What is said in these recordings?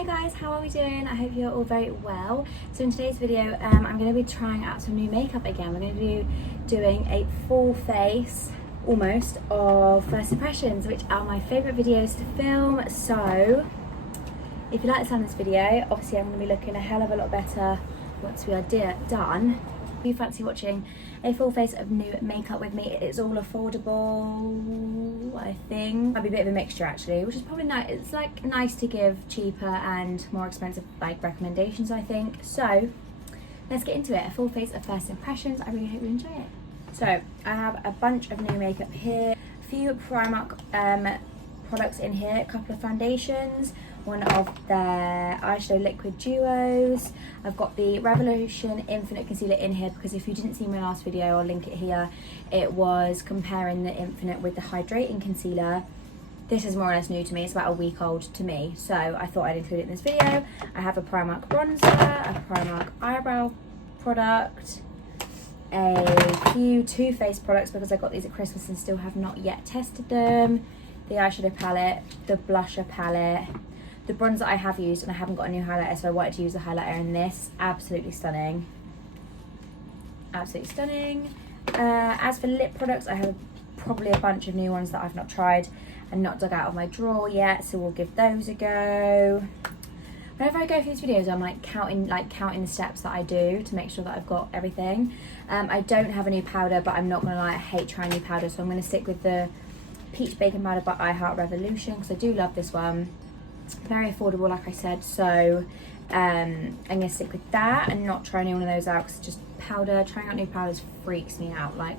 Hey guys, how are we doing? I hope you're all very well. So in today's video, I'm going to be trying out some new makeup again. We're going to be doing a full face, almost, of first impressions, which are my favourite videos to film. So if you like the sound of this video, obviously I'm going to be looking a hell of a lot better once we are done. If you fancy watching a full face of new makeup with me, it's all affordable, I think. Might be a bit of a mixture actually, which is probably nice. It's like nice to give cheaper and more expensive like recommendations, I think. So let's get into it. A full face of first impressions. I really hope you enjoy it. So I have a bunch of new makeup here, a few Primark products in here, a couple of foundations, one of their eyeshadow liquid duos. I've got the Revolution Infinite Concealer in here because if you didn't see my last video, I'll link it here. It was comparing the Infinite with the Hydrating Concealer. This is more or less new to me. It's about a week old to me, so I thought I'd include it in this video. I have a Primark bronzer, a Primark eyebrow product, a few Toofaced products because I got these at Christmas and still have not yet tested them, the eyeshadow palette, the blusher palette, the bronzer I have used, and I haven't got a new highlighter, so I wanted to use the highlighter in this. Absolutely stunning. Absolutely stunning. As for lip products, I have probably a bunch of new ones that I've not tried and not dug out of my drawer yet, so we'll give those a go. Whenever I go through these videos, I'm counting the steps that I do to make sure that I've got everything. I don't have a new powder, but I'm not gonna lie, I hate trying new powder, so I'm gonna stick with the Peach Baking Powder by I Heart Revolution because I do love this one. Very affordable, like I said, so I'm gonna stick with that and not try any one of those out because just powder. Trying out new powders freaks me out. Like,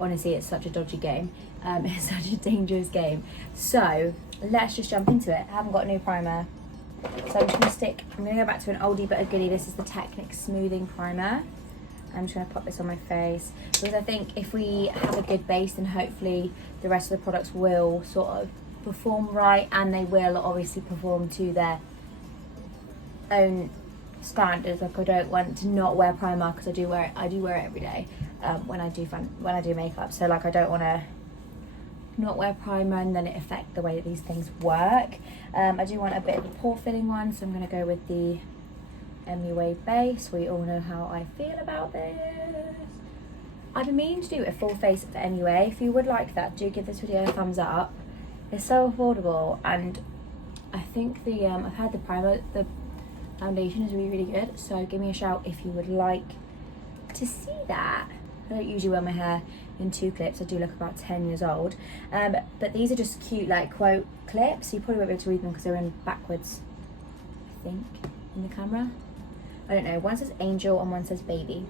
honestly, it's such a dodgy game. It's such a dangerous game. So let's just jump into it. I haven't got a new primer, so I'm just gonna go back to an oldie but a goodie. This is the Technic Smoothing Primer. I'm just gonna pop this on my face because I think if we have a good base, then hopefully the rest of the products will sort of perform right, and they will obviously perform to their own standards. Like, I don't want to not wear primer because I do wear it every day when I do makeup. So like, I don't want to not wear primer and then it affect the way that these things work. I do want a bit of a pore filling one, so I'm going to go with the MUA base. We all know how I feel about this. I've been meaning to do a full face of MUA. If you would like that, do give this video a thumbs up. It's so affordable, and I think the I've had the foundation is really good, so give me a shout if you would like to see that. I don't usually wear my hair in 2 clips. I do look about 10 years old, but these are just cute like quote clips. You probably won't be able to read them because they're in backwards, I think, in the camera. I don't know, one says angel and one says baby.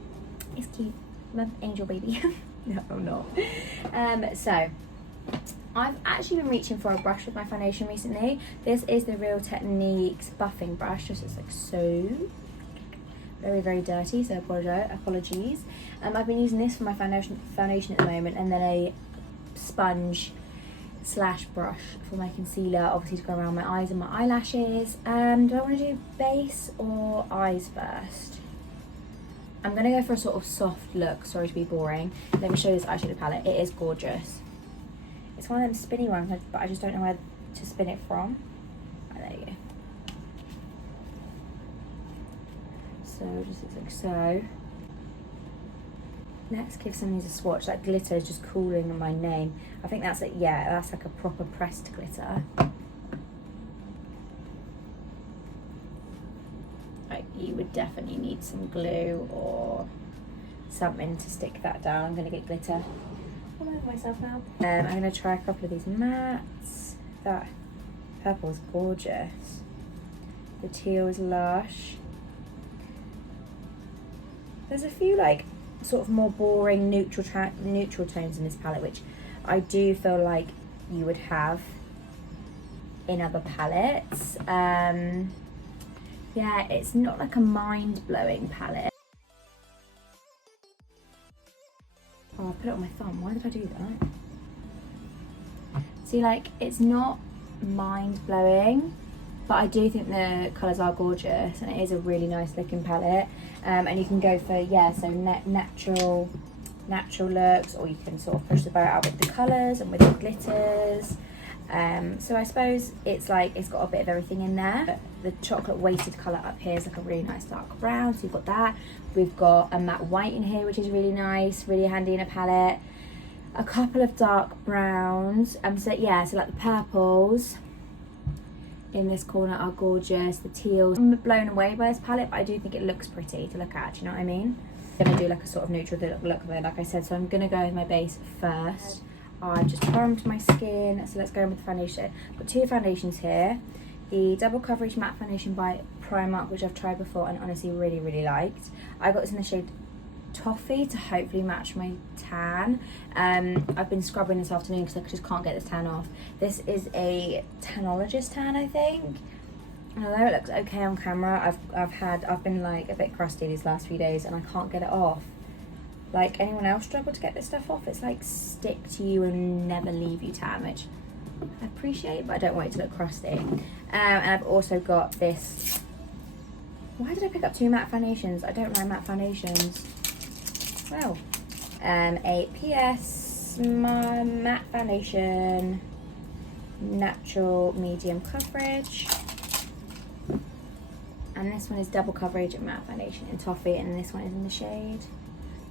It's cute. I'm angel baby. No, I'm not. So I've actually been reaching for a brush with my foundation recently. This is the Real Techniques buffing brush. Just looks like so very dirty, so apologies. I've been using this for my foundation at the moment, and then a sponge slash brush for my concealer, obviously to go around my eyes and my eyelashes. Do I want to do base or eyes first? I'm going to go for a sort of soft look. Sorry to be boring. Let me show you this eyeshadow palette. It is gorgeous. It's one of them spinny ones, but I just don't know where to spin it from. Oh, there you go. So it just looks like so. Let's give some of these a swatch. That glitter is just cooling on my name. I think that's like, yeah, that's like a proper pressed glitter. Like, you would definitely need some glue or something to stick that down. I'm gonna get glitter all over myself now. I'm gonna try a couple of these mattes. That purple is gorgeous. The teal is lush. There's a few like sort of more boring neutral tones in this palette, which I do feel like you would have in other palettes. Yeah, it's not like a mind-blowing palette. Oh, I put it on my thumb. Why did I do that? See, like, it's not mind-blowing, but I do think the colours are gorgeous, and it is a really nice looking palette. And you can go for, yeah, so natural looks, or you can sort of push the boat out with the colours and with the glitters. So I suppose it's like it's got a bit of everything in there. The chocolate weighted colour up here is like a really nice dark brown, so you've got that. We've got a matte white in here, which is really nice, really handy in a palette. A couple of dark browns. So yeah, so like the purples in this corner are gorgeous. The teals. I'm blown away by this palette, but I do think it looks pretty to look at. Do you know what I mean? I'm gonna do like a sort of neutral look there, like I said. So I'm gonna go with my base first. I've just primed my skin, so let's go in with the foundation. I've got two foundations here. The Double Coverage Matte Foundation by Primark, which I've tried before and honestly really, really liked. I got this in the shade Toffee to hopefully match my tan. I've been scrubbing this afternoon because I just can't get this tan off. This is a Tanologist tan, I think. Although it looks okay on camera, I've been like a bit crusty these last few days and I can't get it off. Like, anyone else struggle to get this stuff off? It's like stick to you and never leave you tan, which I appreciate, but I don't want it to look crusty. And I've also got this. Why did I pick up two matte foundations? I don't like matte foundations. Well, a PS matte foundation, natural medium coverage. And this one is Double Coverage Matte Foundation in Toffee, and this one is in the shade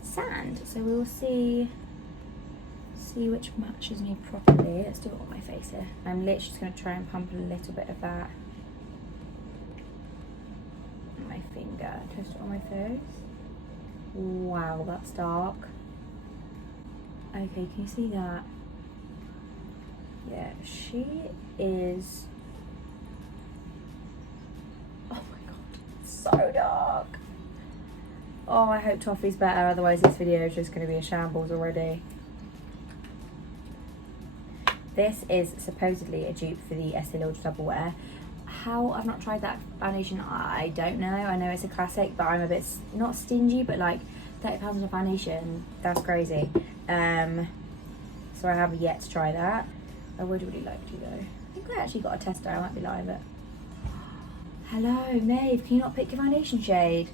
Sand. So we will see which matches me properly. Let's do it on my face here. I'm literally just going to try and pump a little bit of that on my finger. Test it on my face. Wow, that's dark. Okay, can you see that? Yeah, she is. Oh my god, so dark. Oh, I hope Toffee's better, otherwise this video is just going to be a shambles already. This is supposedly a dupe for the Estee Lauder Double Wear. How I've not tried that foundation, I don't know. I know it's a classic, but I'm a bit, not stingy, but like £30 on a foundation, that's crazy. So I have yet to try that. I would really like to though. I think I actually got a tester, I might be lying, but... Hello, Maeve, can you not pick your foundation shade?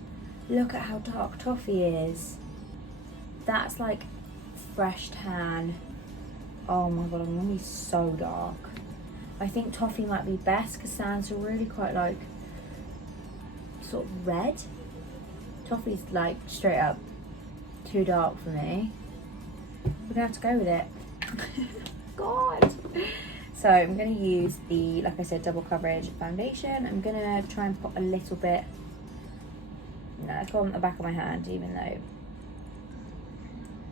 Look at how dark Toffee is. That's like fresh tan. Oh my god, I'm gonna be so dark. I think Toffee might be best because Sands are really quite like sort of red. Toffee's like straight up too dark for me. We're gonna have to go with it. God. So I'm gonna use the, like I said, Double Coverage foundation. I'm gonna try and put a little bit. No, it's on the back of my hand, even though.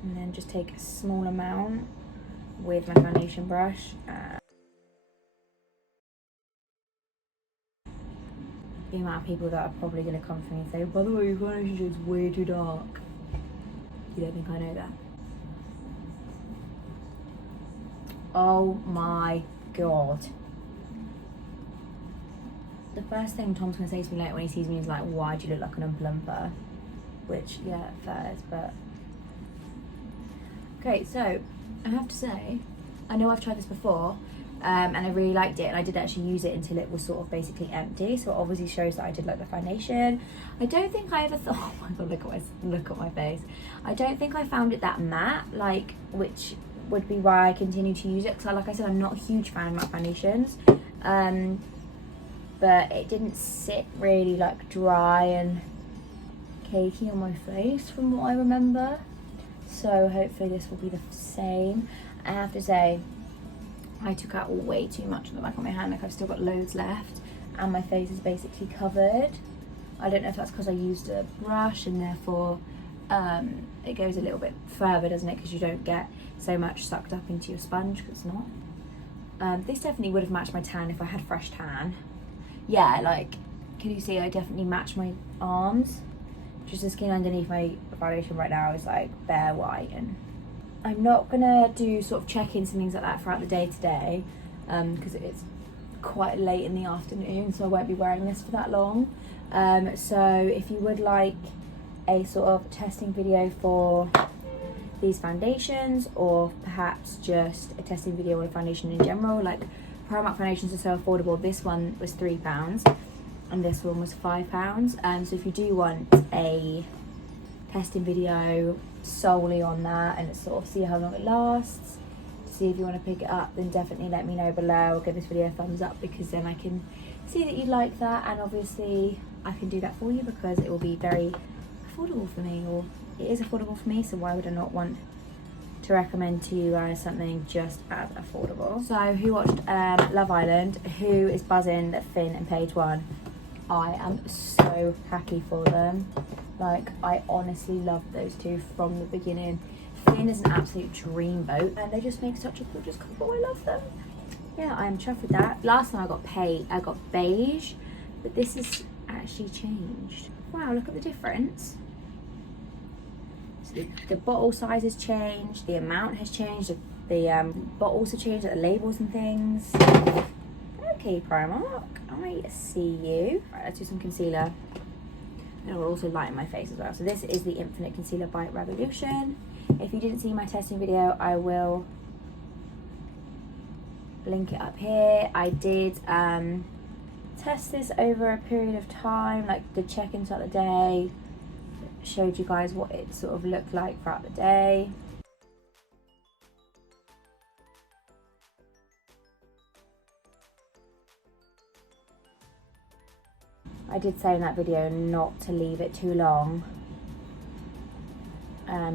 And then just take a small amount with my foundation brush. The amount of people that are probably going to come for me and say, by the way, your foundation shade's way too dark. You don't think I know that? Oh my god. The first thing Tom's going to say to me later when he sees me is like, why do you look like an Oompa Loompa? Which, yeah, fair is, but... Okay, so, I have to say, I know I've tried this before, and I really liked it, and I did actually use it until it was sort of basically empty, so it obviously shows that I did like the foundation. I don't think I ever thought... Oh my god, look at my face. I don't think I found it that matte, like, which would be why I continue to use it, because like I said, I'm not a huge fan of matte foundations. But it didn't sit really like dry and cakey on my face from what I remember. So hopefully this will be the same. I have to say, I took out way too much on the back of my hand. Like I've still got loads left and my face is basically covered. I don't know if that's because I used a brush and therefore it goes a little bit further, doesn't it? Because you don't get so much sucked up into your sponge, because it's not. This definitely would have matched my tan if I had fresh tan. Yeah, like, can you see I definitely match my arms? Just the skin underneath my foundation right now is like bare white, and I'm not gonna do sort of check-ins and things like that throughout the day today, because it's quite late in the afternoon, so I won't be wearing this for that long. So if you would like a sort of testing video for these foundations, or perhaps just a testing video on a foundation in general, like Primark foundations are so affordable. This one was £3 and this one was £5. So if you do want a testing video solely on that and sort of see how long it lasts, see if you want to pick it up, then definitely let me know below, or give this video a thumbs up, because then I can see that you like that, and obviously I can do that for you because it will be very affordable for me, or it is affordable for me, so why would I not want to recommend to you guys something just as affordable. So who watched Love Island, who is buzzing that Finn and Paige won? I am so happy for them. Like, I honestly loved those two from the beginning. Finn is an absolute dreamboat, and they just make such a gorgeous couple. I love them. Yeah, I am chuffed with that. Last time I got beige, but this is actually changed. Wow, look at the difference. So the bottle size has changed, the amount has changed, the bottles have changed, the labels and things. Okay, Primark, I see you. Right, let's do some concealer. And it will also lighten my face as well. So this is the Infinite Concealer by Revolution. If you didn't see my testing video, I will link it up here. I did test this over a period of time, like did check-ins throughout the day, showed you guys what it sort of looked like throughout the day. I did say in that video not to leave it too long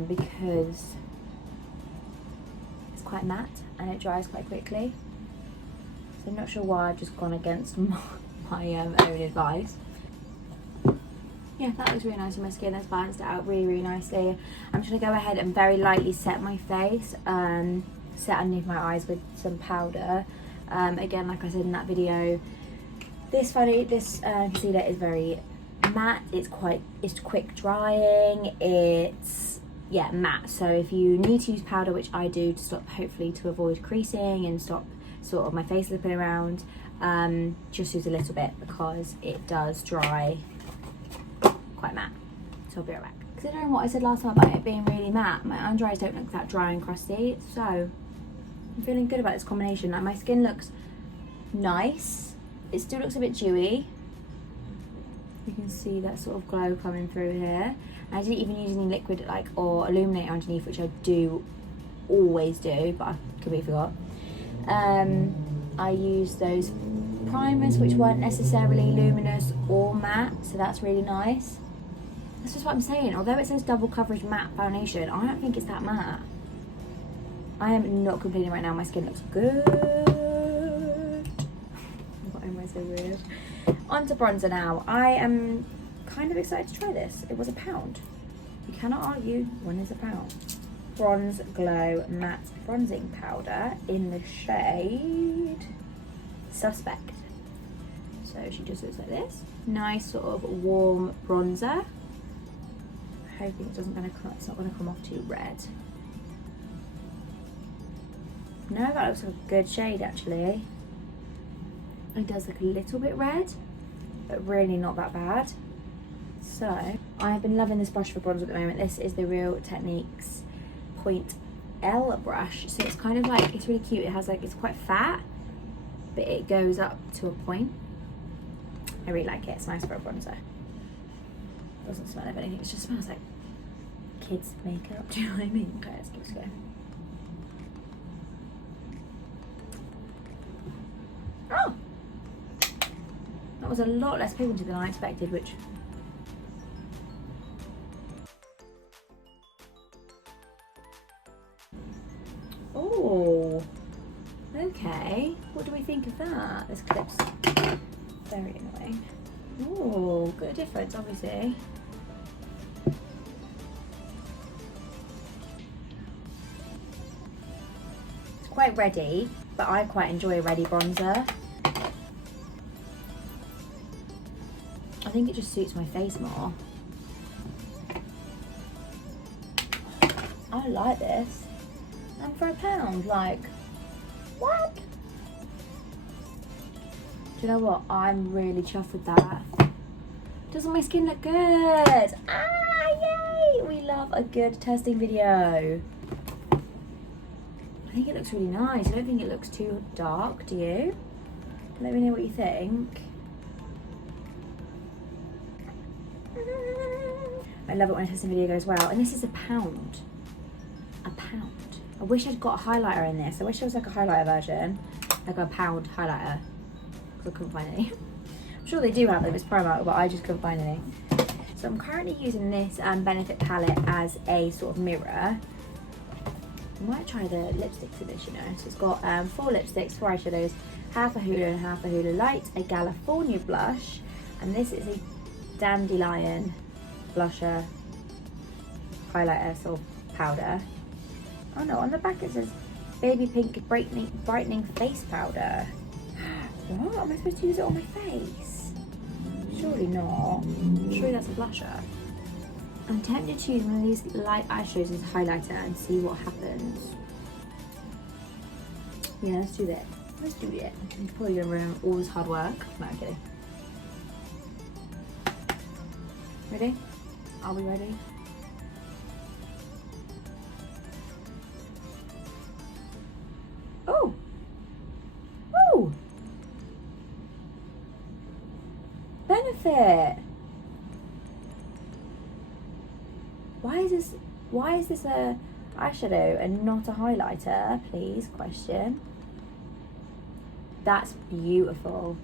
because it's quite matte and it dries quite quickly. So I'm not sure why I've just gone against my own advice. Yeah, that looks really nice on my skin. That's balanced it out really, really nicely. I'm just gonna go ahead and very lightly set my face, set underneath my eyes with some powder. Again, like I said in that video, this concealer is very matte. It's quick drying. It's matte. So if you need to use powder, which I do to stop, hopefully to avoid creasing and stop sort of my face slipping around, just use a little bit because it does dry quite matte. So I'll be right back. Considering what I said last time about it being really matte, my under eyes don't look that dry and crusty, so I'm feeling good about this combination. Like, my skin looks nice. It still looks a bit dewy. You can see that sort of glow coming through here. And I didn't even use any liquid or illuminator underneath, which I do always do, but I completely forgot. I used those primers which weren't necessarily luminous or matte, so that's really nice. That's just what I'm saying. Although it says double coverage matte foundation, I don't think it's that matte. I am not complaining right now. My skin looks good. Why am I so weird? On to bronzer now. I am kind of excited to try this. It was £1. You cannot argue one is £1. Bronze Glow Matte Bronzing Powder in the shade Suspect. So she just looks like this. Nice sort of warm bronzer. Hoping it's not going to come off too red. No, that looks like a good shade actually. It does look a little bit red, but really not that bad. So I have been loving this brush for bronzer at the moment. This is the Real Techniques Point L brush. So it's kind of like, it's really cute. It has it's quite fat, but it goes up to a point. I really like it. It's nice for a bronzer. Doesn't smell of anything. It just smells like kids' makeup. Do you know what I mean? Okay, let's keep going. Oh! That was a lot less pigmented than I expected, which... Oh! Okay. What do we think of that? This clip's very annoying. Oh, good difference, obviously. It's quite reddy, but I quite enjoy a reddy bronzer. I think it just suits my face more. I like this. And for £1, like, what? Do you know what? I'm really chuffed with that. Doesn't my skin look good? Ah, yay! We love a good testing video. I think it looks really nice. I don't think it looks too dark, do you? Let me know what you think. I love it when a testing video goes well. And this is £1. £1. I wish I'd got a highlighter in this. I wish there was like a highlighter version, like a pound highlighter, because I couldn't find any. I'm sure they do have them, it's Primark, but I just couldn't find any. So I'm currently using this Benefit palette as a sort of mirror. I might try the lipsticks in this, you know. So it's got 4 lipsticks, 4 eyeshadows, half a Hoola and half a Hoola Light, a California blush, and this is a Dandelion blusher highlighter sort of powder. Oh no, on the back it says Baby Pink Brightening Face Powder. What? Am I supposed to use it on my face? Surely not. Surely that's a blusher. I'm tempted to use one of these light eyeshadows as a highlighter and see what happens. Yeah, let's do that. Let's do it. I'm probably gonna ruin all this hard work. No, I'm kidding. Ready? Are we ready? Oh! Oh! Benefit! Why is this a eyeshadow and not a highlighter, please? Question. That's beautiful.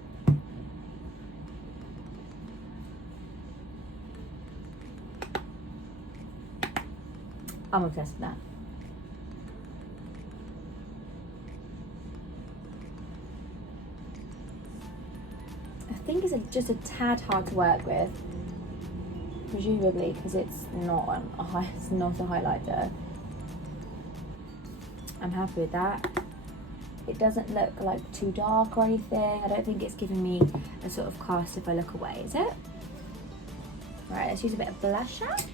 I'm obsessed with that. I think it's just a tad hard to work with, presumably because it's not a highlighter. I'm happy with that. It doesn't look like too dark or anything. I don't think it's giving me a sort of cast if I look away, is it? Right, let's use a bit of blusher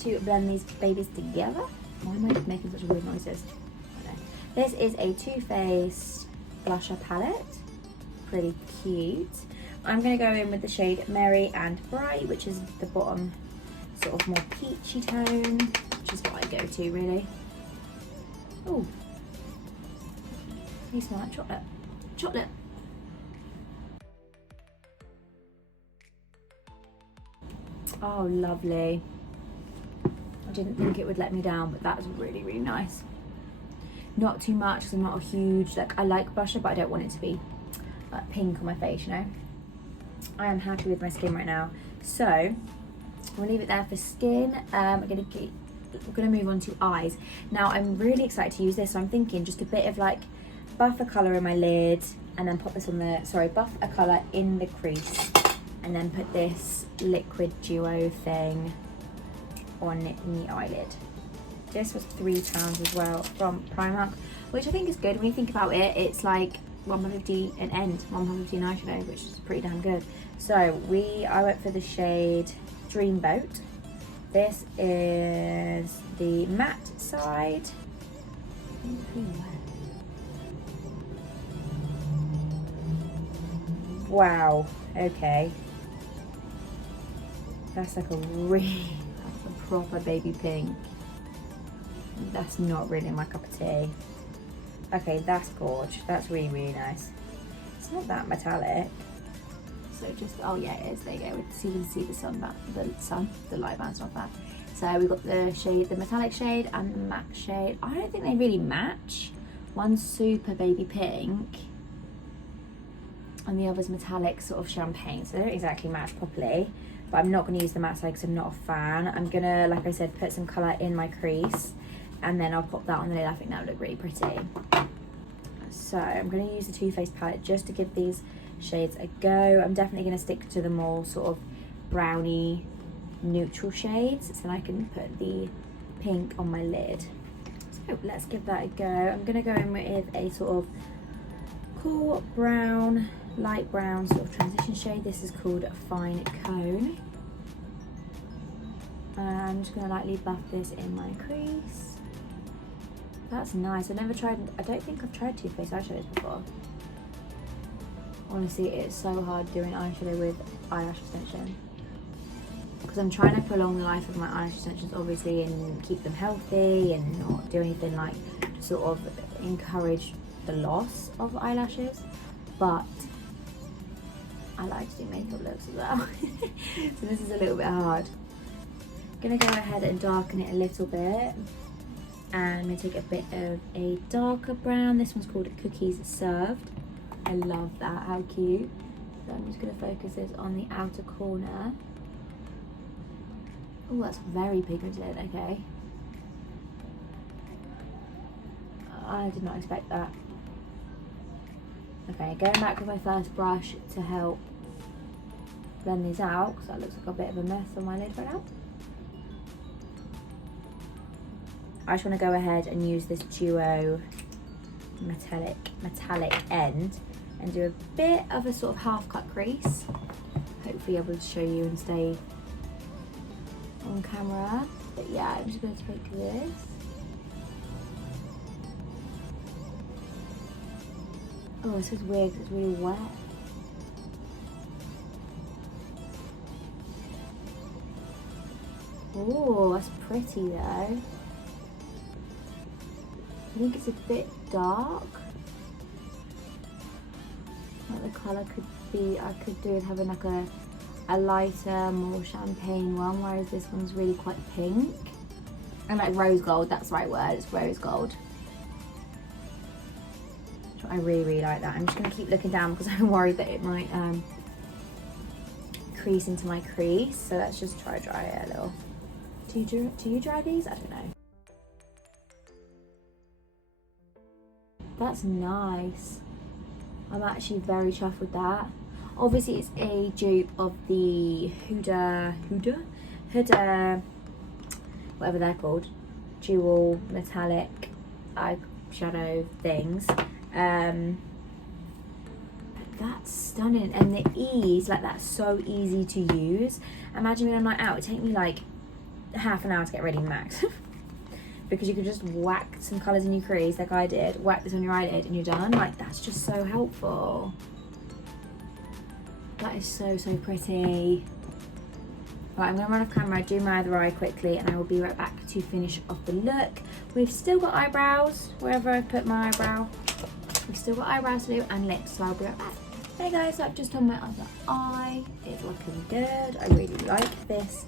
to blend these babies together. Why am I making such weird noises? I don't know. This is a Too Faced blusher palette. Pretty cute. I'm going to go in with the shade Merry and Bright, which is the bottom sort of more peachy tone, which is what I go to really. Oh, you smell like chocolate. Chocolate. Oh, lovely. I didn't think it would let me down, but that's really, really nice. Not too much, because I'm not a huge, like, I like blusher, but I don't want it to be like pink on my face, you know. I am happy with my skin right now, so we'll leave it there for skin. We're gonna move on to eyes. Now I'm really excited to use this, so I'm thinking just a bit of like buff a colour in my lid, and then pop this on the, buff a colour in the crease, and then put this liquid duo thing on in the eyelid. This was £3 as well from Primark, which I think is good. When you think about it, it's like £1.50 an end, £1.50 an eyeshadow, which is pretty damn good. So I went for the shade Dreamboat. This is the matte side. Wow, okay. That's like that's a proper baby pink. That's not really my cup of tea. Okay, that's gorgeous. That's really, really nice. It's not that metallic. So just, oh yeah, it is. There you go. So you can see the light bounce off that. So we've got the shade, the metallic shade and the matte shade. I don't think they really match. One's super baby pink and the other's metallic sort of champagne. So they don't exactly match properly, but I'm not going to use the matte side because I'm not a fan. I'm going to, like I said, put some colour in my crease and then I'll pop that on the lid. I think that would look really pretty. So I'm going to use the Too Faced palette just to give these shades a go. I'm definitely going to stick to the more sort of browny neutral shades so I can put the pink on my lid. So let's give that a go. I'm going to go in with a sort of cool brown, light brown sort of transition shade. This is called Fine Cone. And I'm just going to lightly buff this in my crease. That's nice. I don't think I've tried Too Faced eyeshadows before. Honestly, it's so hard doing eyeshadow with eyelash extension, because I'm trying to prolong the life of my eyelash extensions obviously and keep them healthy and not do anything like to sort of encourage the loss of eyelashes, but I like to do makeup looks as well. So this is a little bit hard. I'm gonna go ahead and darken it a little bit. And I'm going to take a bit of a darker brown. This one's called Cookies Served. I love that, how cute. So I'm just going to focus this on the outer corner. Oh, that's very pigmented, okay. I did not expect that. Okay, going back with my first brush to help blend these out, because that looks like a bit of a mess on my lid right now. I just want to go ahead and use this duo metallic end and do a bit of a sort of half cut crease. Hopefully able to show you and stay on camera. But yeah, I'm just going to take this. Oh, this is weird because it's really wet. Oh, that's pretty though. I think it's a bit dark. Like the colour could be, I could do with having like a lighter, more champagne one, whereas this one's really quite pink. And like rose gold, that's the right word, it's rose gold. I really, really like that. I'm just going to keep looking down because I'm worried that it might crease into my crease. So let's just try it a little. Do you dry these? I don't know. That's nice. I'm actually very chuffed with that. Obviously it's a dupe of the Huda, whatever they're called, dual metallic eyeshadow things. But that's stunning, and the ease, like that's so easy to use. Imagine when I'm like out, it take me like half an hour to get ready max. Because you could just whack some colours in your crease like I did, whack this on your eyelid and you're done. Like that's just so helpful. That is so, so pretty. Right, I'm gonna run off camera, do my other eye quickly, and I will be right back to finish off the look. We've still got eyebrows, wherever I put my eyebrow. We've still got eyebrows to do and lips, so I'll be right back. Hey guys, so I've just done my other eye. It's looking good. I really like this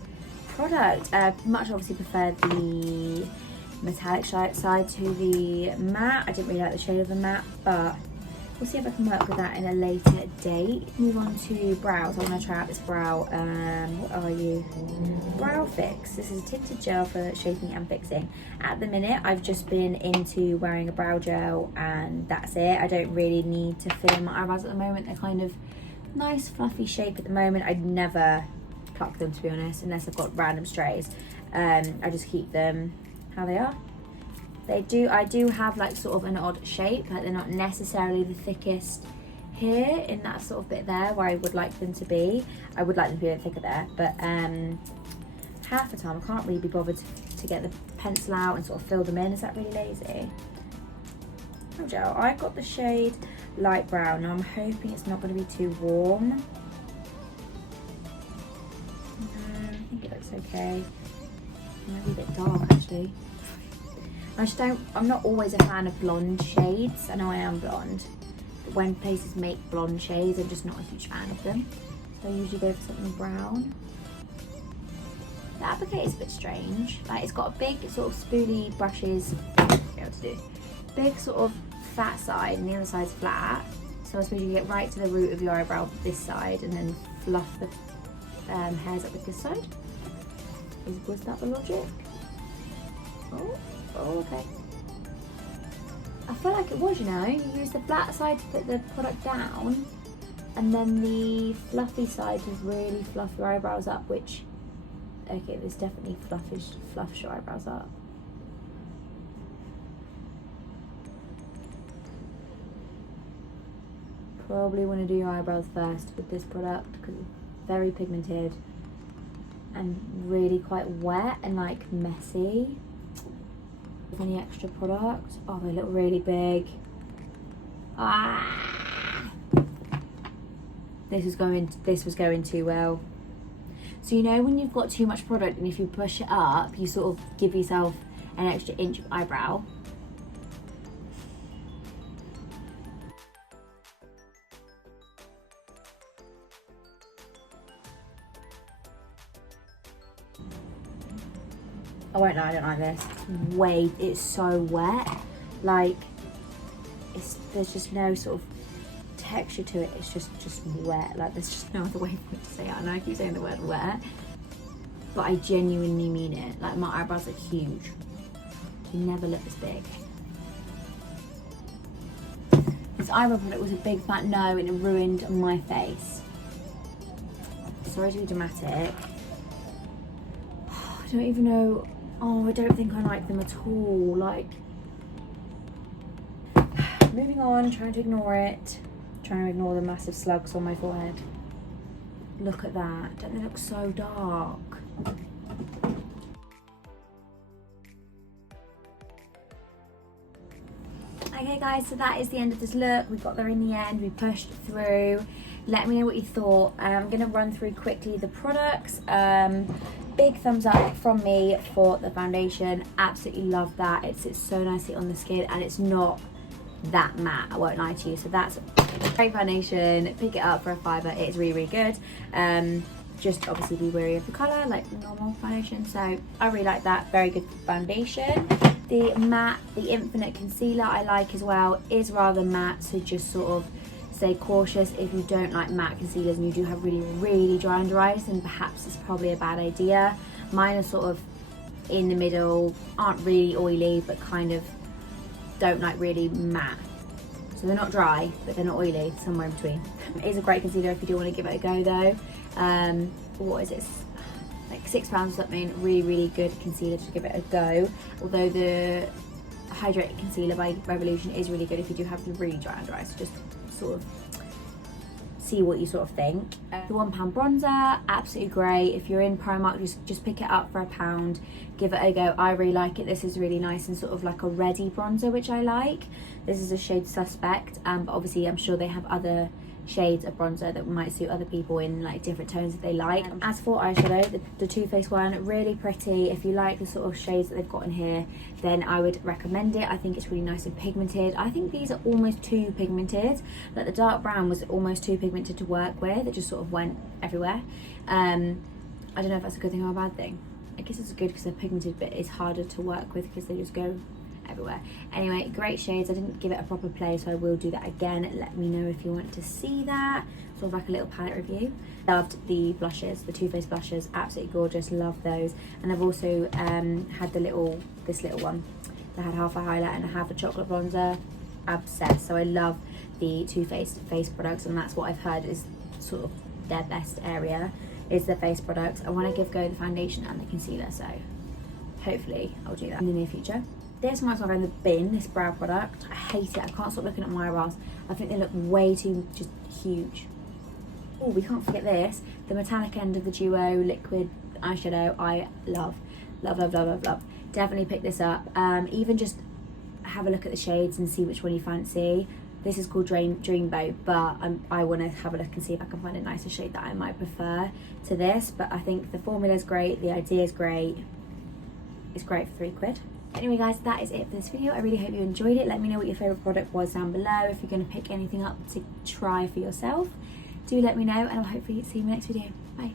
product. Much obviously preferred the metallic side to the matte. I didn't really like the shade of the matte, but we'll see if I can work with that in a later date. Move on to brows. I want to try out this brow, what are you? Brow Fix. This is a tinted gel for shaping and fixing. At the minute, I've just been into wearing a brow gel and that's it. I don't really need to fill in my eyebrows at the moment. They're kind of nice, fluffy shape at the moment. I'd never pluck them, to be honest, unless I've got random strays. I just keep them how they are. I do have like sort of an odd shape, like they're not necessarily the thickest here in that sort of bit there where I would like them to be. I would like them to be a bit thicker there, but half the time I can't really be bothered to get the pencil out and sort of fill them in. Is that really lazy? Oh, gel. I got the shade light brown. Now I'm hoping it's not going to be too warm. I think it looks okay. Maybe a bit dark actually. I'm not always a fan of blonde shades. I know I am blonde, but when places make blonde shades, I'm just not a huge fan of them. So I usually go for something brown. The applicator is a bit strange. Like it's got a big sort of spoolie brushes. What to do? Big sort of fat side, and the other side's flat. So I suppose you get right to the root of your eyebrow this side, and then fluff the hairs up with this side. Was that the logic? Oh, okay. I feel like it was, you know. You use the flat side to put the product down, and then the fluffy side to really fluff your eyebrows up, which, okay, this definitely fluffs your eyebrows up. Probably want to do your eyebrows first with this product because it's very pigmented and really quite wet and like messy. Any extra product? Oh, they look really big. Ah! This was going too well. So you know when you've got too much product and if you push it up, you sort of give yourself an extra inch of eyebrow. I won't lie, I don't like this. It's so wet. Like, there's just no sort of texture to it. It's just wet. Like, there's just no other way for me to say it. I know I keep saying the word wet, but I genuinely mean it. Like, my eyebrows look huge. They never look this big. This eyebrow product was a big fat no, and it ruined my face. Sorry to be dramatic. I don't even know. Oh, I don't think I like them at all. Like, moving on, trying to ignore it. Trying to ignore the massive slugs on my forehead. Look at that. Don't they look so dark? Okay guys, so that is the end of this look. We got there in the end, we pushed through. Let me know what you thought. I'm gonna run through quickly the products. Big thumbs up from me for the foundation. Absolutely love that. It sits so nicely on the skin and it's not that matte, I won't lie to you. So that's a great foundation. Pick it up for a £5. It's really good. Just obviously be wary of the colour, like normal foundation. So I really like that. Very good foundation. The matte, the Infinite Concealer I like as well, is rather matte, so just sort of stay cautious. If you don't like matte concealers and you do have really dry under eyes, then perhaps it's probably a bad idea. Mine are sort of in the middle, aren't really oily, but kind of don't like really matte. So they're not dry, but they're not oily, somewhere in between. It is a great concealer if you do want to give it a go though. What is it? Like £6 or something. Really good concealer to give it a go. Although the Hydrating Concealer by Revolution is really good if you do have really dry under eyes. So just sort of see what you sort of think. The £1 bronzer, absolutely great. If you're in Primark, just pick it up for £1. Give it a go. I really like it. This is really nice and sort of like a reddy bronzer, which I like. This is a shade Suspect, but obviously I'm sure they have other shades of bronzer that might suit other people in like different tones if they like. As for eyeshadow, the Too Faced one, really pretty. If you like the sort of shades that they've got in here, then I would recommend it. I think it's really nice and pigmented. I think these are almost too pigmented. Like the dark brown was almost too pigmented to work with. It just sort of went everywhere. I don't know if that's a good thing or a bad thing. I guess it's good because they're pigmented, but it's harder to work with because they just go everywhere. Anyway, great shades. I didn't give it a proper play, so I will do that again. Let me know if you want to see that. Sort of like a little palette review. Loved the blushes, the Too Faced blushes, absolutely gorgeous. Love those. And I've also had this little one that had half a highlight and half a chocolate bronzer. Obsessed. So I love the Too Faced face products, and that's what I've heard is sort of their best area is the face products. I want to give go the foundation and the concealer, so hopefully I'll do that in the near future. This might go in the bin, this brow product. I hate it. I can't stop looking at my eyebrows. I think they look way too just huge. Oh, we can't forget this. The metallic end of the Duo liquid eyeshadow. I love. Definitely pick this up. Even just have a look at the shades and see which one you fancy. This is called Dreamboat, but I want to have a look and see if I can find a nicer shade that I might prefer to this. But I think the formula is great. The idea is great. It's great for £3. Anyway guys, that is it for this video. I really hope you enjoyed it. Let me know what your favourite product was down below. If you're going to pick anything up to try for yourself, do let me know, and I'll hopefully see you in my next video. Bye.